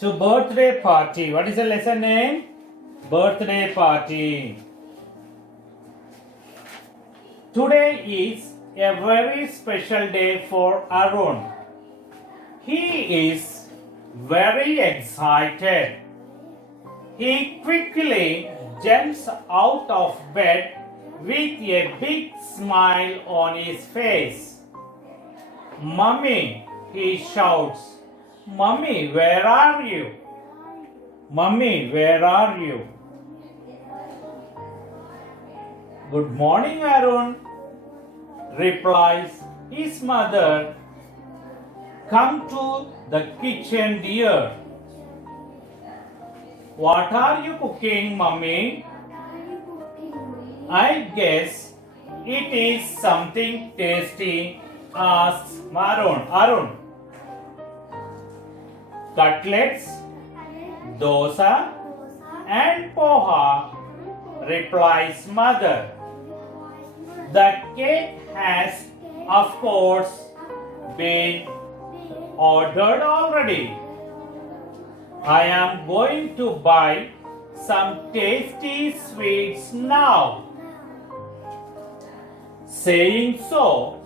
So birthday party. What is the lesson name? Birthday party. Today is a very special day for Arun. He is very excited. He quickly jumps out of bed with a big smile on his face. Mummy, he shouts. Mummy, where are you? Mummy, where are you? Good morning, Arun, replies his mother. Come to the kitchen, dear. What are you cooking, Mummy? I guess it is something tasty, asks Arun. Cutlets, dosa, and poha, replies mother. The cake has, of course, been ordered already. I am going to buy some tasty sweets now. Saying so,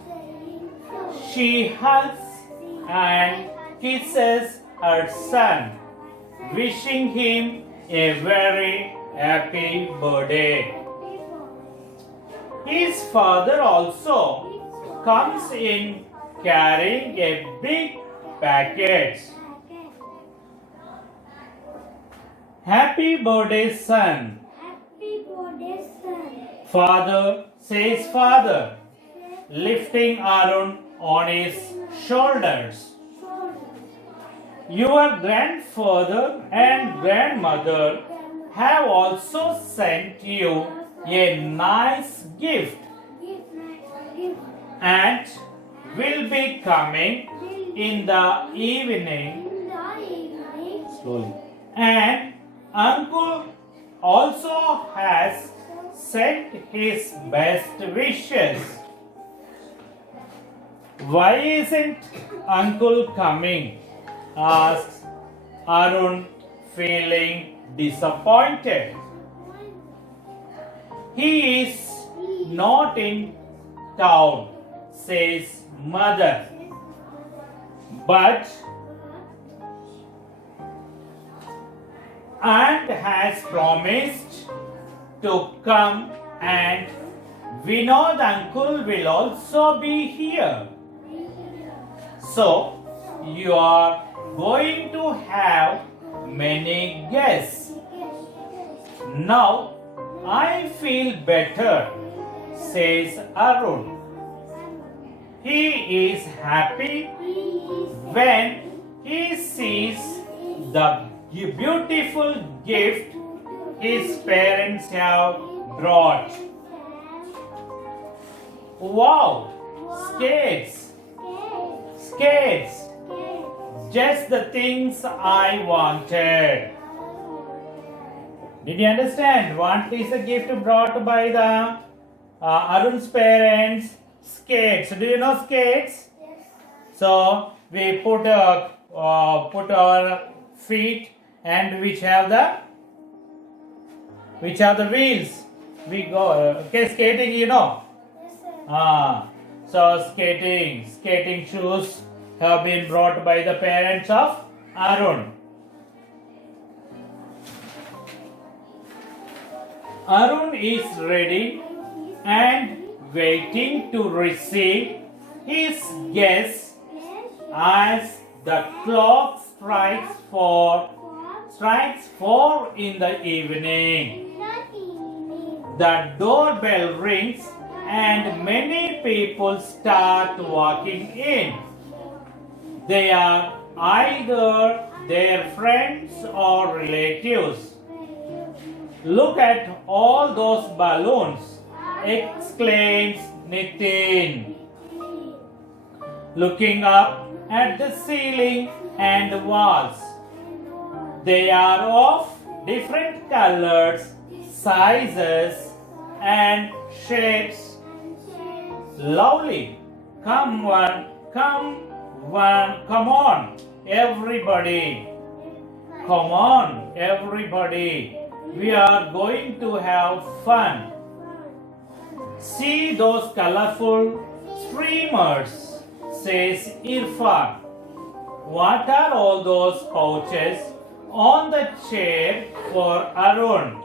she hugs and kisses her son, wishing him a very happy birthday. His father also comes in carrying a big packet. Happy birthday, son. Happy birthday, son. Father says, Father, lifting Arun on his shoulders. Your grandfather and grandmother have also sent you a nice gift and will be coming in the evening. Slowly. And uncle also has sent his best wishes. Why isn't uncle coming? Asks Arun, feeling disappointed. He is not in town, says mother. But aunt has promised to come, and Vinod uncle will also be here. So you are going to have many guests. Now I feel better, says Arun. He is happy when he sees the beautiful gift his parents have brought. Wow! Skates! Skates! Just the things I wanted. Did you understand? What is the gift brought by the Arun's parents? Skates. Do you know skates? Yes. So we put our feet, and which have the wheels. We go. Okay, skating. You know. Yes, sir. So skating shoes have been brought by the parents of Arun. Arun is ready and waiting to receive his guests as the clock strikes four in the evening. The doorbell rings and many people start walking in. They are either their friends or relatives. Look at all those balloons, exclaims Nitin, looking up at the ceiling and walls. They are of different colors, sizes, and shapes. Lovely. Come on, everybody. Come on, everybody. We are going to have fun. See those colorful streamers, says Irfan. What are all those pouches on the chair for Arun?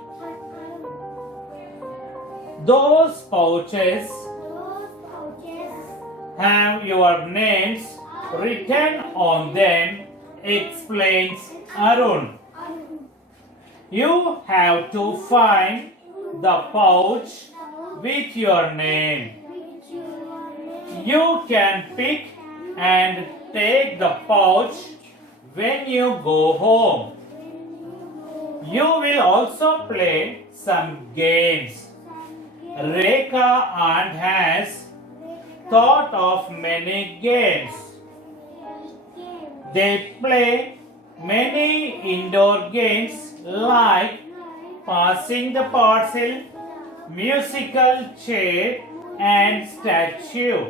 Those pouches have your names written on them, explains Arun. You have to find the pouch with your name. You can pick and take the pouch when you go home. You will also play some games. Rekha aunt has thought of many games. They play many indoor games like passing the parcel, musical chair and statue.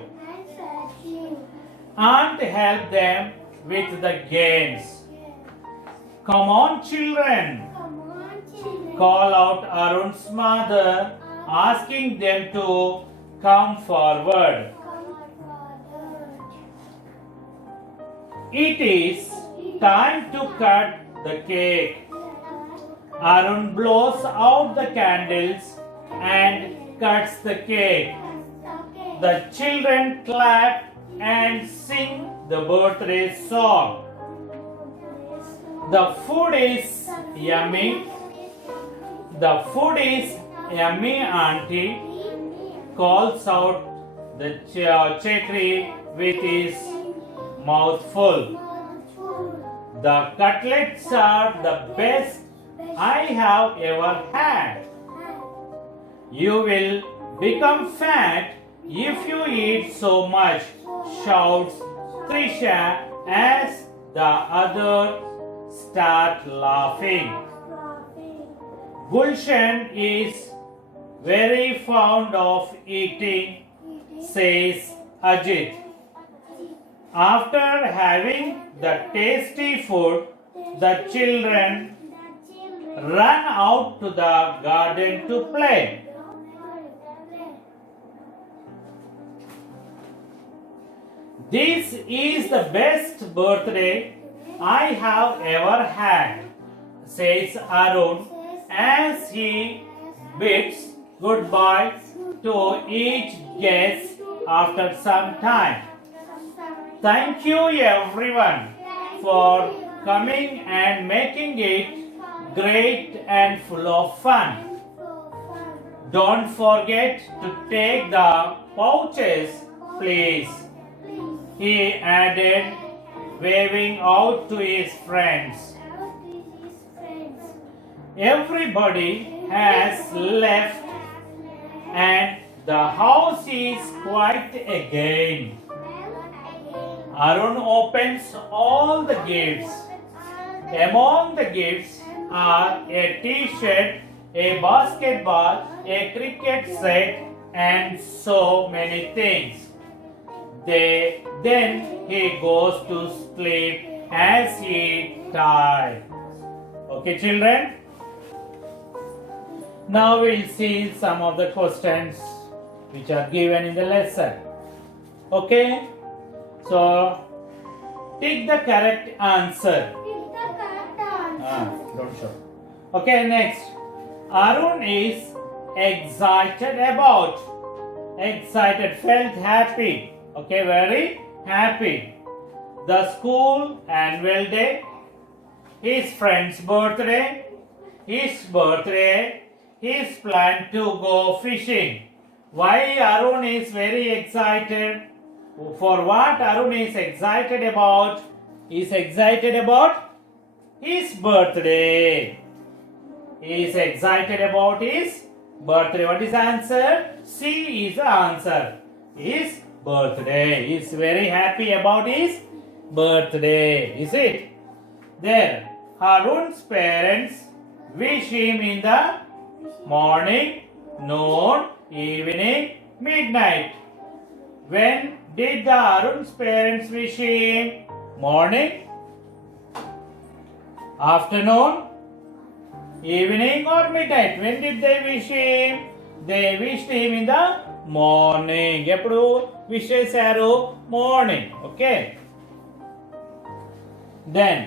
Aunt help them with the games. Come on children, call out Arun's mother, asking them to come forward. It is time to cut the cake. Arun blows out the candles and cuts the cake. The children clap and sing the birthday song. The food is yummy. The food is yummy, auntie, calls out the Chetri with his mouth full. The cutlets are the best I have ever had. You will become fat if you eat so much, shouts Trisha as the others start laughing. Gulshan is very fond of eating, says Ajit. After having the tasty food, the children run out to the garden to play. This is the best birthday I have ever had, says Arun as he bids goodbye to each guest after some time. Thank you everyone for coming and making it great and full of fun. Don't forget to take the pouches, please, he added, waving out to his friends. Everybody has left and the house is quiet again. Arun opens all the gifts. Among the gifts are a t-shirt, a basketball, a cricket set and so many things. Then he goes to sleep as he tired. Okay children? Now we'll see some of the questions which are given in the lesson. Okay? So, take the correct answer. Don't show. Okay, next. Arun is excited about. Excited, felt happy. Okay, very happy. The school annual day, his friend's birthday, his plan to go fishing. Why Arun is very excited? For what Arun is excited about? He is excited about his birthday. He is excited about his birthday. What is the answer? C is the answer. His birthday. He is very happy about his birthday. Is it? There. Arun's parents wish him in the morning, noon, evening, midnight. When did the Arun's parents wish him? Morning, Afternoon, evening or midnight? When did they wish him? They wished him in the morning. ఎప్పుడు wish చేశారు? Morning. Okay. Then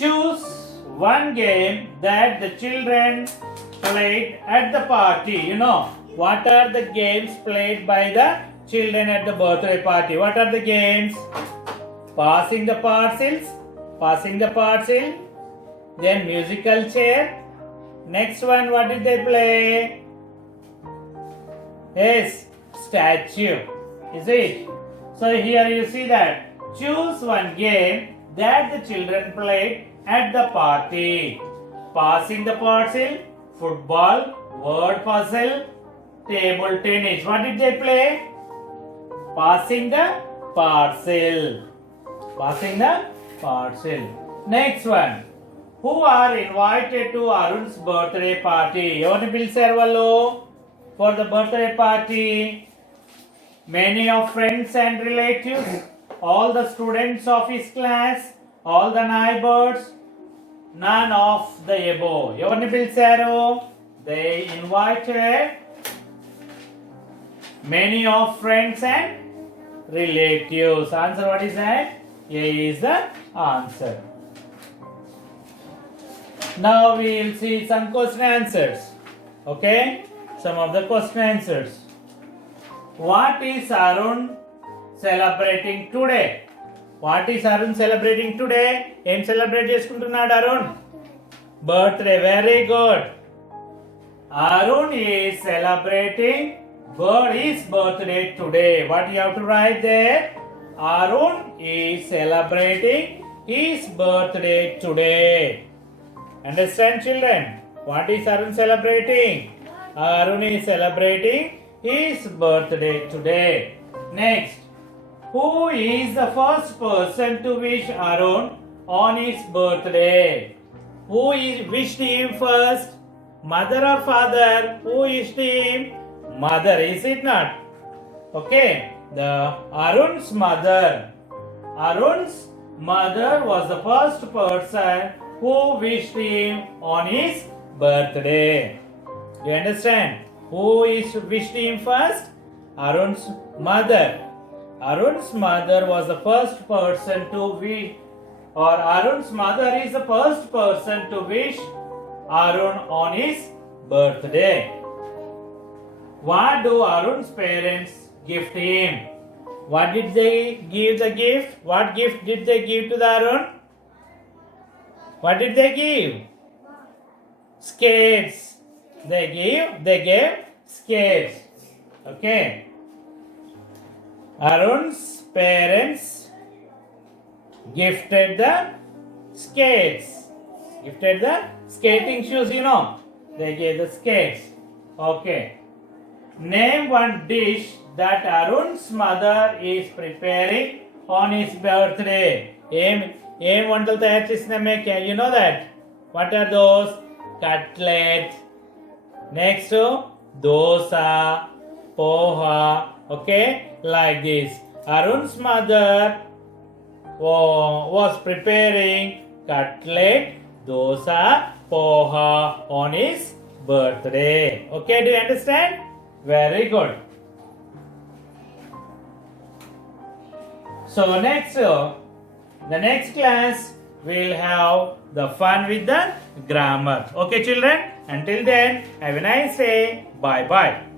choose one game that the children played at the party. You know, what are the games played by the children at the birthday party? What are the games? Passing the parcels, then musical chair. Next one, what did they play? Yes, statue. Is it? So here you see that. Choose one game that the children played at the party. Passing the parcel, football, word puzzle, table tennis. What did they play? Passing the parcel. Next one. Who are invited to Arun's birthday party? ఎవరిని పిలిచారు వాళ్ళు for the birthday party? Many of friends and relatives, all the students of his class, all the neighbors, none of the above. ఎవరిని పిలిచారు? They invited many of friends and relatives. Answer, what is that? A is the answer. Now we will see some question answers. Okay? Some of the question answers. What is Arun celebrating today? What is Arun celebrating today? Em celebrate చేసుకుంటున్నాడు Arun? Birthday. Very good. Arun is celebrating his birthday today. What you have to write there? Arun is celebrating his birthday today. Understand, children? What is Arun celebrating? Arun is celebrating his birthday today. Next, who is the first person to wish Arun on his birthday? Who wished him first? Mother or father? Who wished him? Mother, is it not? Okay, the Arun's mother. Arun's mother was the first person who wished him on his birthday. You understand? Who wished him first? Arun's mother. Arun's mother was the first person to wish, or Arun's mother is the first person to wish Arun on his birthday. What do Arun's parents gift him? What did they give the gift? What gift did they give to the Arun? What did they give? Skates. They gave skates. Okay. Arun's parents gifted the skates. Gifted the skating shoes, you know. They gave the skates. Okay. Name one dish that Arun's mother is preparing on his birthday. ఏం వంటలు తయారు చేసిందమ్మే? You know that? What are those? Cutlet. Next, dosa, poha. Okay, like this. Arun's mother was preparing cutlet, dosa, poha on his birthday. Okay, do you understand? Very good. So the next class we'll have the fun with the grammar. Okay, children? Until then, have a nice day. Bye bye.